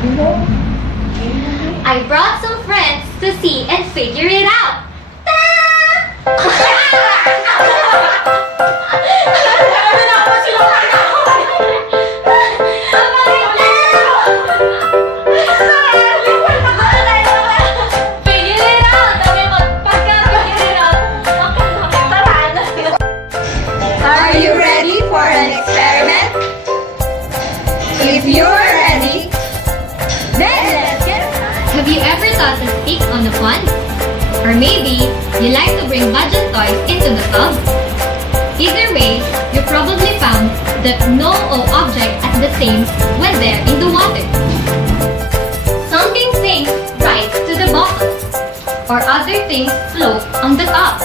I brought some friends to see and figure it out. Are you ready for an experiment? If you're ready, then let's get started. Have you ever tossed a stick on the pond? Or maybe you like to bring budget toys into the tub? Either way, you probably found that no object at the same when they're in the water. Something sinks right to the bottom, or other things float on the top.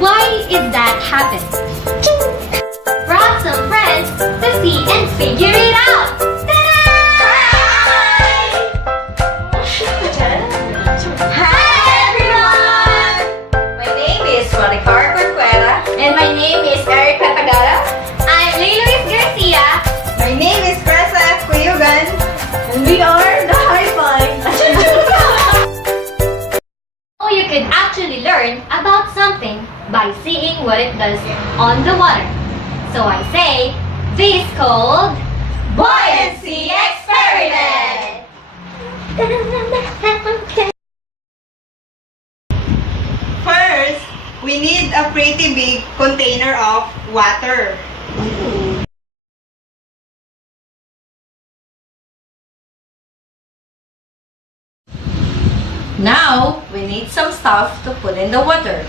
Why is that happen? Brought some friends to see and figure it out. Hi everyone! My name is Maricar Corcuera. And my name is Ericka F. I'm Louise Garcia. My name is Kressa F. CUYUGAN. And we are the High Five. So you could actually learn about something by seeing what it does on the water. So I say, this called Buoyancy Experiment! First, we need a pretty big container of water. Now, we need some stuff to put in the water.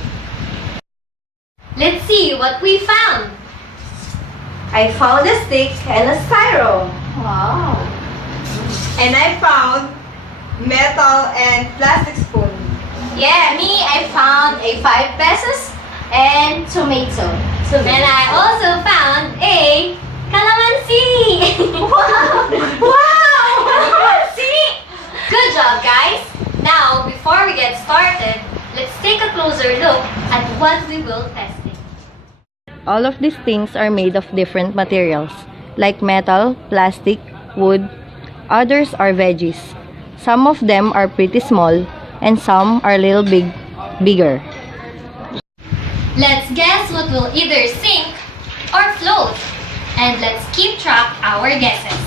Let's see what we found. I found a stick and a styro. Wow. And I found metal and plastic spoon. Yeah, me, I found a 5 pesos and tomato. And I also found a calamansi. Wow! Wow! Calamansi! Good job, guys. Now, before we get started, let's take a closer look at what we will test. All of these things are made of different materials, like metal, plastic, wood. Others are veggies. Some of them are pretty small, and some are a little bigger. Let's guess what will either sink or float. And let's keep track our guesses.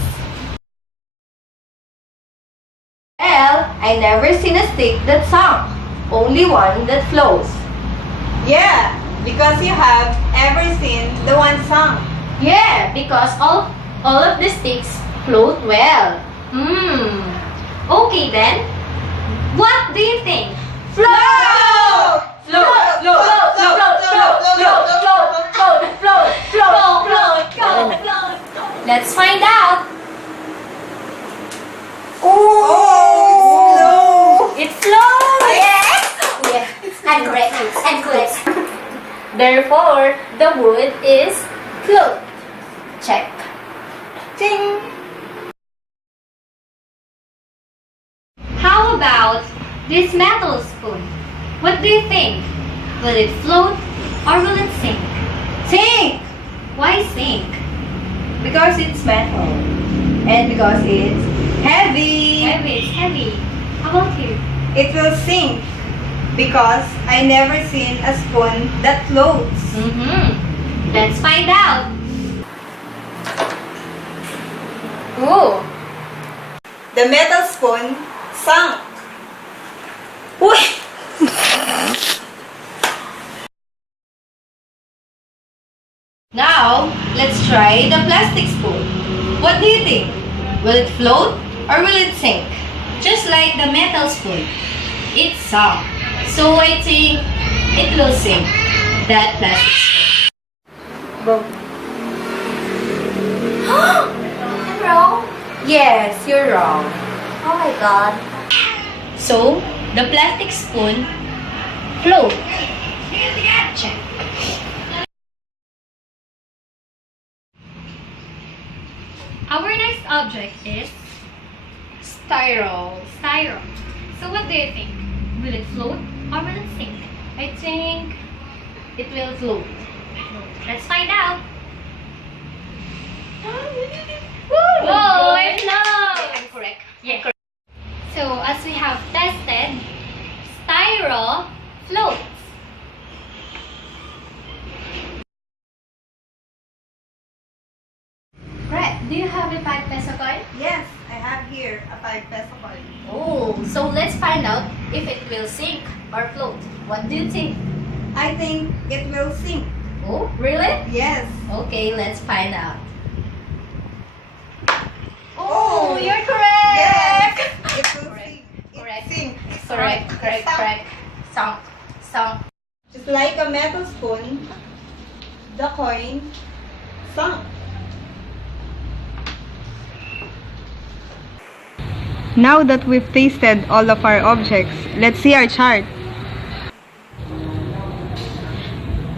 Well, I never seen a stick that sunk. Only one that floats. Yeah, because you have ever seen the one sunk. Yeah, because all of the sticks float well. Okay then. What do you think? Float! Float! Float! Float! Let's find out. Oh! It floats. Yes! And correct. Therefore, the wood is float. Check. Ting! How about this metal spoon? What do you think? Will it float or will it sink? Sink! Why sink? Because it's metal. And because it's heavy. It's heavy. How about you? It will sink. Because I never seen a spoon that floats. Let's find out. Oh, The metal spoon sunk. Uy! Now, let's try the plastic spoon. What do you think? Will it float or will it sink? just like the metal spoon. It sunk. So I think it will sink. That plastic spoon. I'm wrong? Yes, you're wrong. Oh my god. So, the plastic spoon float. Check. Our next object is styro. So what do you think? Will it float or will it sink? I think it will float. Let's find out. Woo! Oh, it floats! Correct. have a 5 peso coin? Yes, I have here a 5 peso coin. Oh, so let's find out if it will sink or float. What do you think? I think it will sink. Oh, really? Yes. Okay, let's find out. Oh, you're correct! It will Correct. sink. Correct. It sinks. Correct, correct, Sunk. correct. Sunk. Just like a metal spoon, the coin sunk. Now that we've tasted all of our objects, let's see our chart.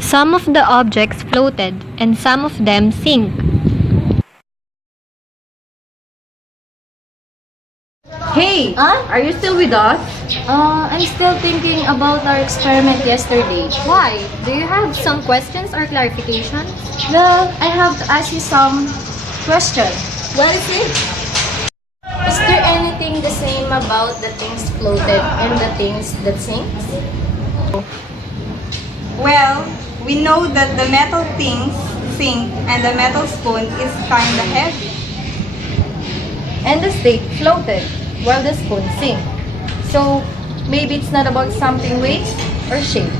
Some of the objects floated and some of them sank. Hey, are you still with us? I'm still thinking about our experiment yesterday. Why? Do you have some questions or clarifications? Well, I have to ask you some questions. What is it? Is there anything the same about the things floated and the things that sink? Well, we know that the metal things sink and the metal spoon is kinda heavy. And the steak floated while the spoon sank. So maybe it's not about something weight or shape.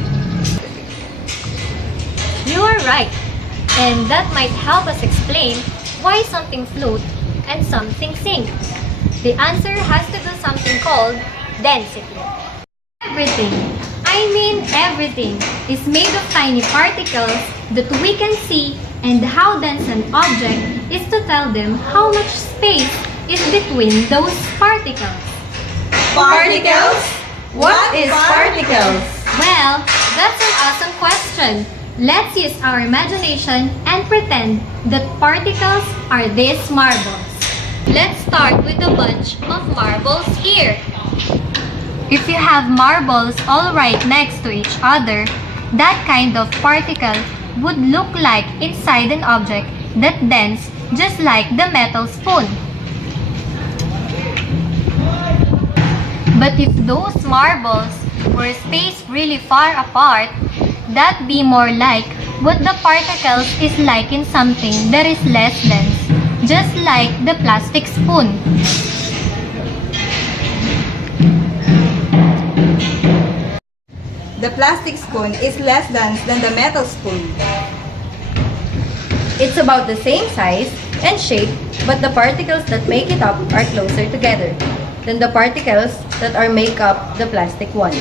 You are right. And that might help us explain why something floats and something sinks. The answer has to do something called density. Everything, I mean everything, is made of tiny particles that we can see, and how dense an object is to tell them how much space is between those particles. Particles? What is particles? Well, that's an awesome question. Let's use our imagination and pretend that particles are these marbles. Let's start with a bunch of marbles here. If you have marbles all right next to each other, that kind of particle would look like inside an object that bends just like the metal spoon. But if those marbles were spaced really far apart, that'd be more like what the particles is like in something that is less dense, just like the plastic spoon. The plastic spoon is less dense than the metal spoon. It's about the same size and shape, but the particles that make it up are closer together than the particles that are make up the plastic one.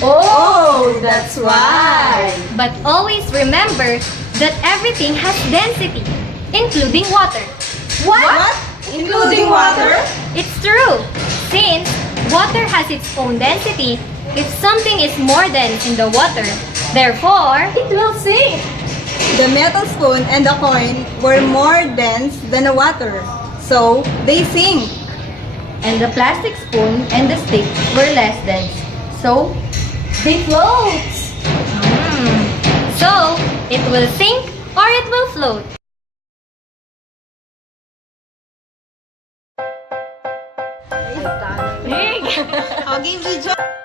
Oh, that's why. But always remember that everything has density, including water. What? Including water? It's true. Since water has its own density, if something is more dense in the water, therefore, it will sink. The metal spoon and the coin were more dense than the water, so they sink. And the plastic spoon and the stick were less dense, so they float. So, it will sink or it will float. Okay, video.